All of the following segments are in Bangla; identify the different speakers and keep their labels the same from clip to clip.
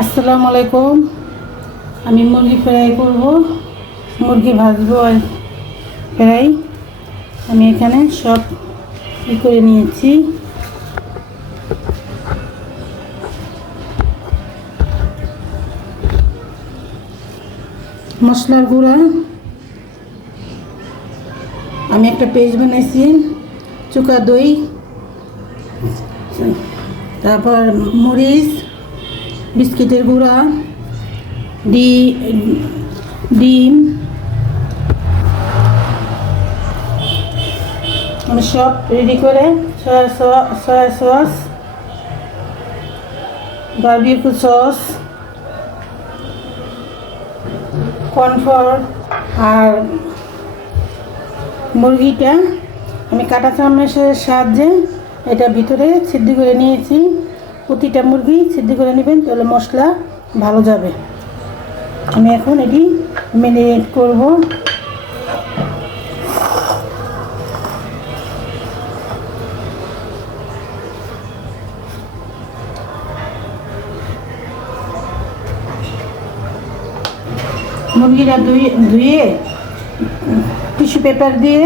Speaker 1: আসসালামু আলাইকুম। আমি মুরগি ফ্রাই করব। মুরগি ভাজবো আর ফ্রাই। আমি এখানে সব ই করে নিয়েছি। মশলার গুঁড়া। আমি একটা পেস্ট বানাইছি, চুকা দই, তারপর মরিচ বিস্কিটের গুঁড়া, ডি, ডিম আমি সব রেডি করে soya soya soya sauce barbecue sauce cornflour আর মুরগিটা আমি কাটা চামচের সাহায্যে এটা ভিতরে সিদ্ধ করে নিয়েছি। প্রতিটা মুরগি সিদ্ধ করে নেবেন, তাহলে মশলা ভালো যাবে। আমি এখন এটি ম্যারিনেট করব। মুরগিটা ধুয়ে ধুয়ে টিস্যু পেপার দিয়ে,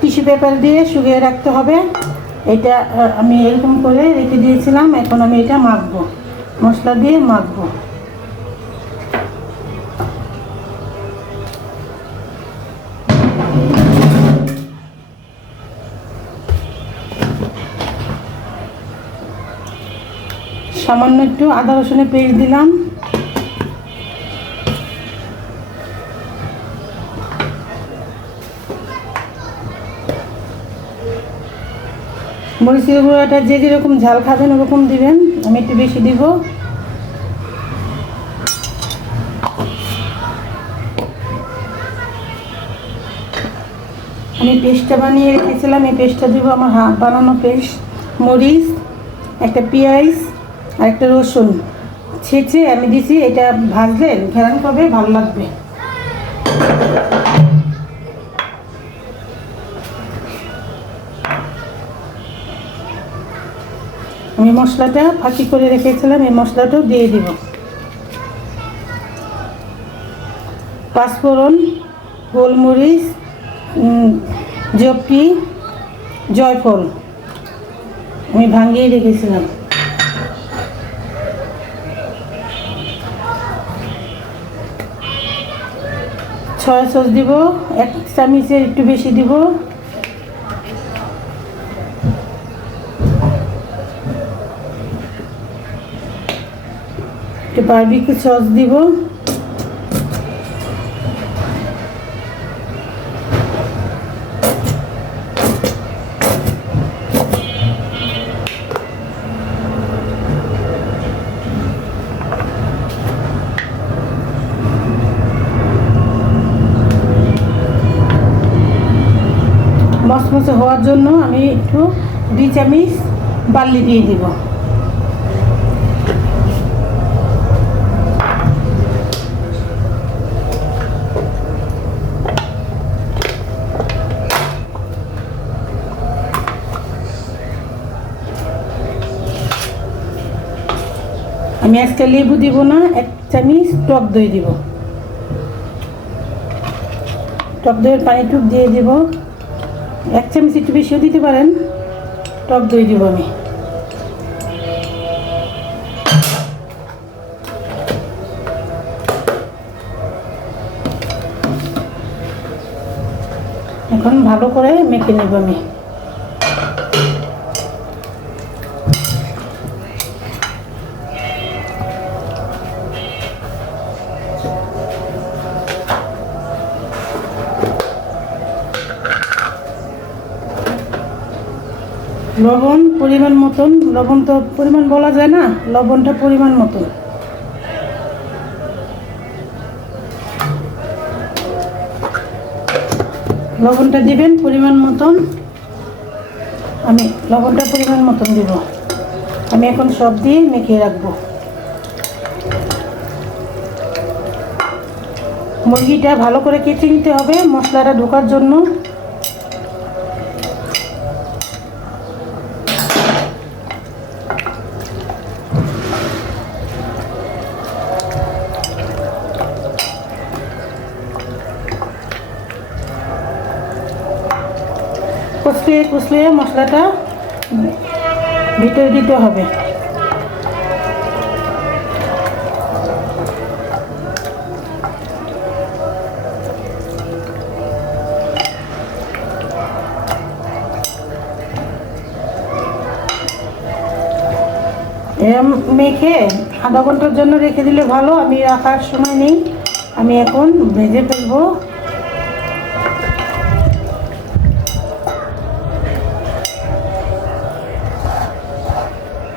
Speaker 1: টিস্যু পেপার দিয়ে শুকিয়ে রাখতে হবে। এটা আমি এরকম করে রেখে দিয়েছিলাম, এখন আমি এটা মাখবো। মশলা দিয়ে মাখবো। সামান্য একটু আদা রসুনের পেস্ট দিলাম। মরিচের গুঁড়োটা যে যেরকম ঝাল খাবেন, ওরকম দিবেন। আমি একটু বেশি দিব। আমি পেস্টটা বানিয়ে রেখেছিলাম। এই পেস্টটা দিব আমার হাত বানানো পেস্ট। মরিচ, একটা পেঁয়াজ আর একটা রসুন ছেঁচে আমি দিছি। এটা ভাজলে ঘেরান পাবে, ভালো লাগবে। আমি মশলাটা ফাঁকি করে রেখেছিলাম, এই মশলাটাও দিয়ে দিব। পাঁচফোড়ন, গোলমরিচ জপি, জয়ফল আমি ভাঙিয়ে রেখেছিলাম। ছয় সস দিব, এক চামচের একটু বেশি দিব। বারবিকিউ সস দিব। মসমসে হওয়ার জন্য আমি একটু দুই চামিচ বার্লি দিয়ে দিব। আমি আজকে লেবু দিব না, এক চামচ টক দই দিব। টক দইয়ের পানি টুক দিয়ে দিব। এক চামচ একটু বেশিও দিতে পারেন, টক দই দিব আমি। এখন ভালো করে মেখে নেব আমি। লবণ পরিমাণ মতন, লবণ তো পরিমাণ বলা যায় না, লবণটা পরিমাণ মতন। লবণটা দিবেন পরিমাণ মতন। আমি লবণটা পরিমাণ মতন দিব। আমি এখন সব দিয়ে মেখে রাখব। মুরগিটা ভালো করে কেটে নিতে হবে, মশলাটা ঢোকার জন্য। কষলে কষলে মশলাটা ভিতরে দিতে হবে। মেখে আধা ঘণ্টার জন্য রেখে দিলে ভালো, আমি রাখার সময় নেই। আমি এখন ভেজে ফেলব।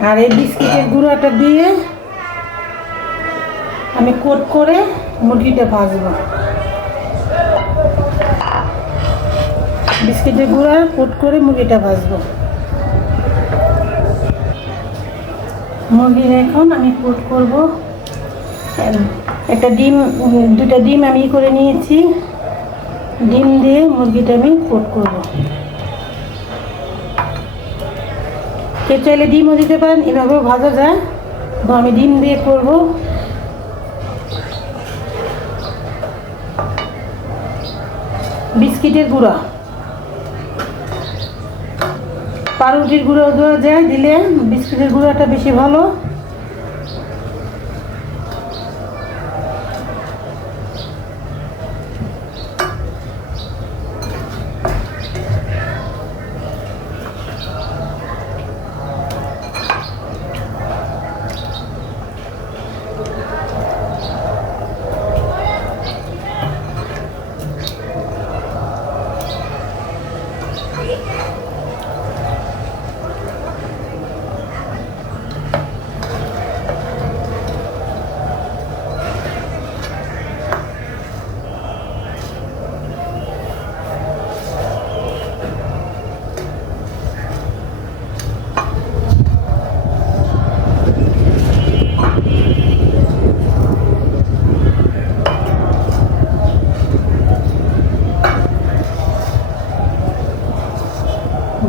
Speaker 1: আর এই বিস্কিটের গুঁড়াটা দিয়ে আমি কোট করে মুরগিটা ভাজবো। বিস্কিটের গুঁড়া, কোট করে মুরগিটা ভাজবো। মুরগির এখন আমি কোট করব। একটা ডিম দুটা ডিম আমি করে নিয়েছি। ডিম দিয়ে মুরগিটা আমি কোট করব। কে চাইলে ডিমও দিতে পারেন, এভাবেও ভাজা যায়। তো আমি ডিম দিয়ে করব। বিস্কিটের গুঁড়া। পাউরুটির গুঁড়ো দেওয়া যায়, দিলে বিস্কিটের গুঁড়োটা বেশি ভালো।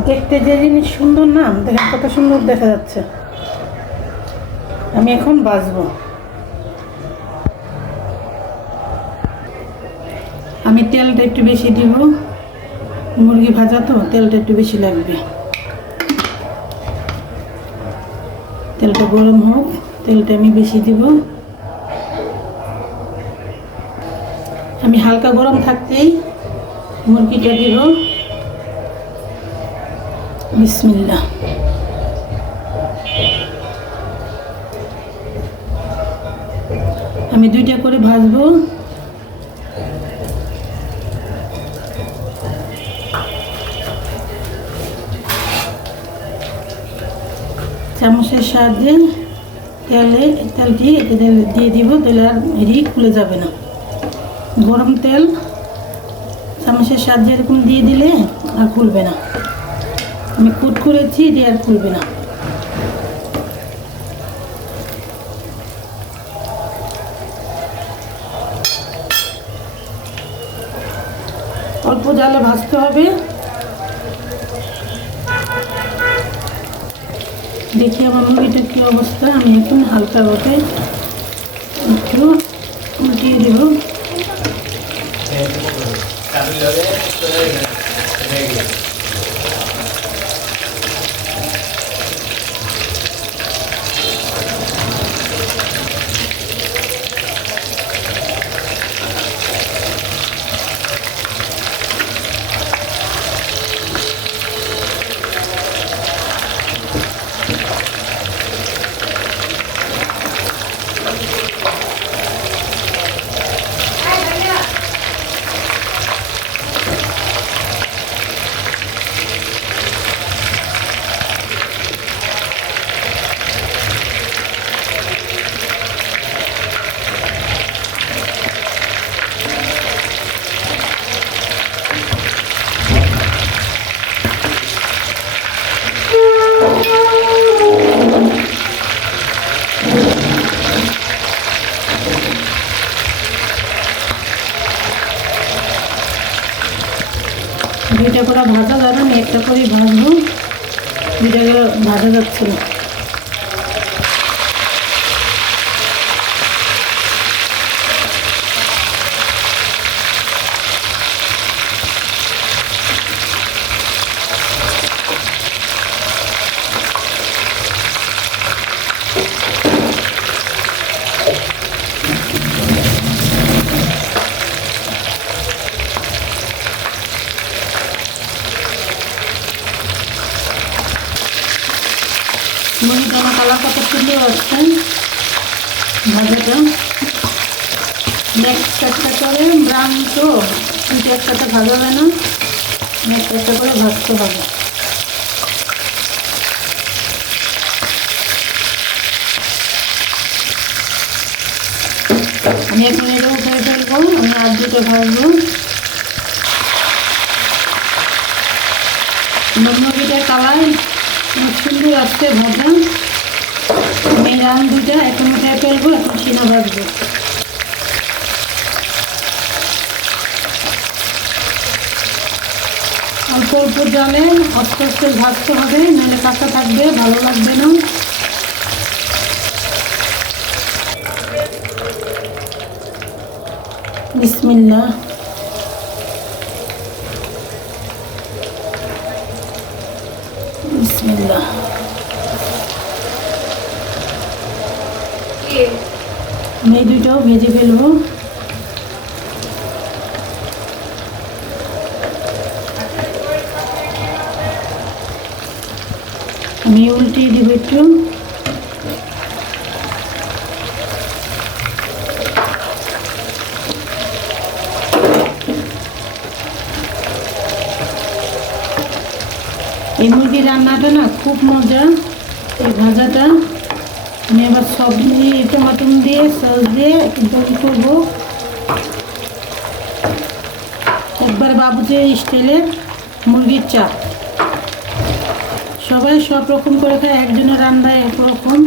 Speaker 1: দেখতে যে জিনিস সুন্দর না, দেখেন কত সুন্দর দেখা যাচ্ছে। আমি এখন বাজবো আমি তেলটা একটু বেশি দিব। মুরগি ভাজা তো, তেলটা একটু বেশি লাগবে। তেলটা গরম হোক, তেলটা আমি বেশি দিব। আমি হালকা গরম থাকতেই মুরগিটা দিব। বিসমিল্লা আমি দুইটা করে ভাজবো। চামচের সাহায্যে তেলে তেলটি দিয়ে দিব তাহলে আর এটি খুলে যাবে না। গরম তেল, চামচের সাহায্যে এরকম দিয়ে দিলে আর খুলবে না। আমি কুট করেছি, এটি আর খুলবে না। অল্প জালে ভাজতে হবে। দেখি আমার মুরগিটার কী অবস্থা। আমি এখন হালকা ভাবে একটু উল্টিয়ে দেব। দুইটা করে ভাজা যাবে আমি একটা করেই ভাজবো। দুইটা ভাজা যাচ্ছে না। কালার কত সুন্দর আসছে ভাজাটা নেক্সট একটা করে ব্রাউন তো দুটো একসাথে ভাজা হয় না। নেক্সট একটা করে ভাজতে হবে। আমি এখন এটা উঠে ফেলব, আমি আর দুটো ভাজবো। মুরগিটার কালার সুন্দর আসছে, ভাজা। রান দুটা এখন উঠে ফেলব, এখন সিনা ভাজবো অল্প অল্প জলে আস্তে আস্তে ভাজতে হবে, নাহলে কাঁচা থাকবে, ভালো লাগবে না। বিসমিল্লা বিসমিল্লা আমি এই দুইটাও ভেজে ফেলব। আমি উল্টিয়ে দিব একটু। এই মুরগির রান্নাটা না খুব মজা, এই ভাজাটা। আমি আবার সবজি টমাটম দিয়ে সস দিয়ে একটু দই করব। একবার বাবুজি স্টাইলের মুরগির চাপ। সবাই সব রকম করে খায়, একজনের রান্নায় এক রকম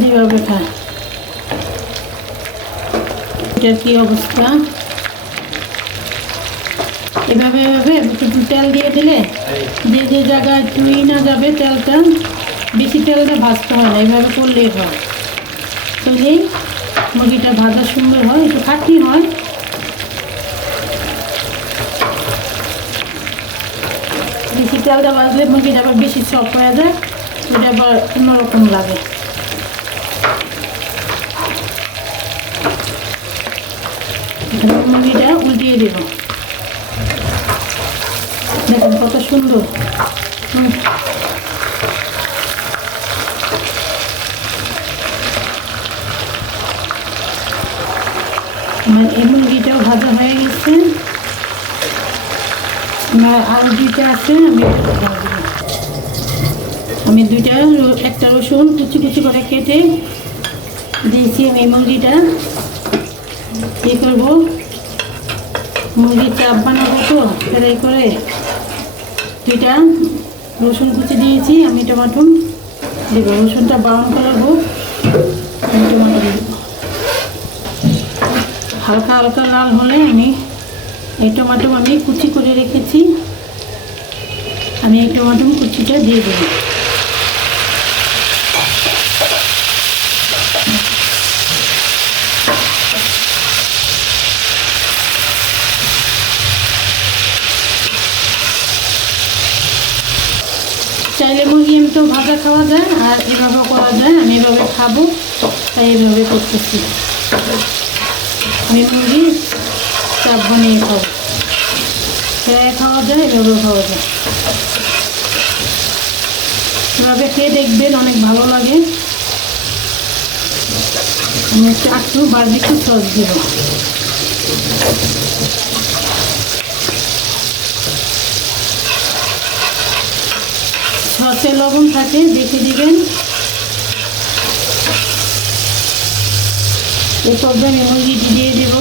Speaker 1: যেভাবে খায়। এটার কি অবস্থা? এভাবে এভাবে একটু তেল দিয়ে দিলে যে যে জায়গায় চুই না যাবে তেলটা, বেশি তেলটা ভাজতে হয় না, এভাবে করলেই হয়। তাহলেই মুরগিটা ভাজা সুন্দর হয়, একটু খাটনি হয়। বেশি তেলটা ভাজলে মুরগিটা আবার বেশি সফট হয়ে যায়, ওটা আবার অন্যরকম লাগে। মুরগিটা উল্টিয়ে দেব। দেখুন, কত সুন্দর। মুরগিটাও ভাজা হয়ে গেছে। আরও দুইটা আছে, আমি আমি দুইটা একটা রসুন কুচি কুচি করে কেটে দিয়েছি আমি মুরগিটা। কী করব? মুরগির চাপ বানাবো তো ফ্রাই করে। দুইটা রসুন কুচি দিয়েছি, আমি টমাটো। দেবো রসুনটা ব্রাউন কালার হোক, আমি টমাটো দেবো। হালকা হালকা লাল হলে আমি এই টমাটো আমি কুচি করে রেখেছি। আমি এই টমাটো কুচিটা দিয়ে দেবো। এমনিতেও ভাজা খাওয়া যায়, আর এভাবেও করা যায়, আমি এভাবে খাব, তাই এভাবে করতেছি। আমি মুরগি চাপ বানিয়ে খাব। ফ্রাই খাওয়া যায়, এভাবেও খাওয়া যায়। এভাবে খেয়ে দেখবেন অনেক ভালো লাগে। আমি একটু বারবিকিউ সস দেবো। সসে লবণ থাকে দেখে দিবেন। এই পর্যায়ে আমি দিয়ে দেব।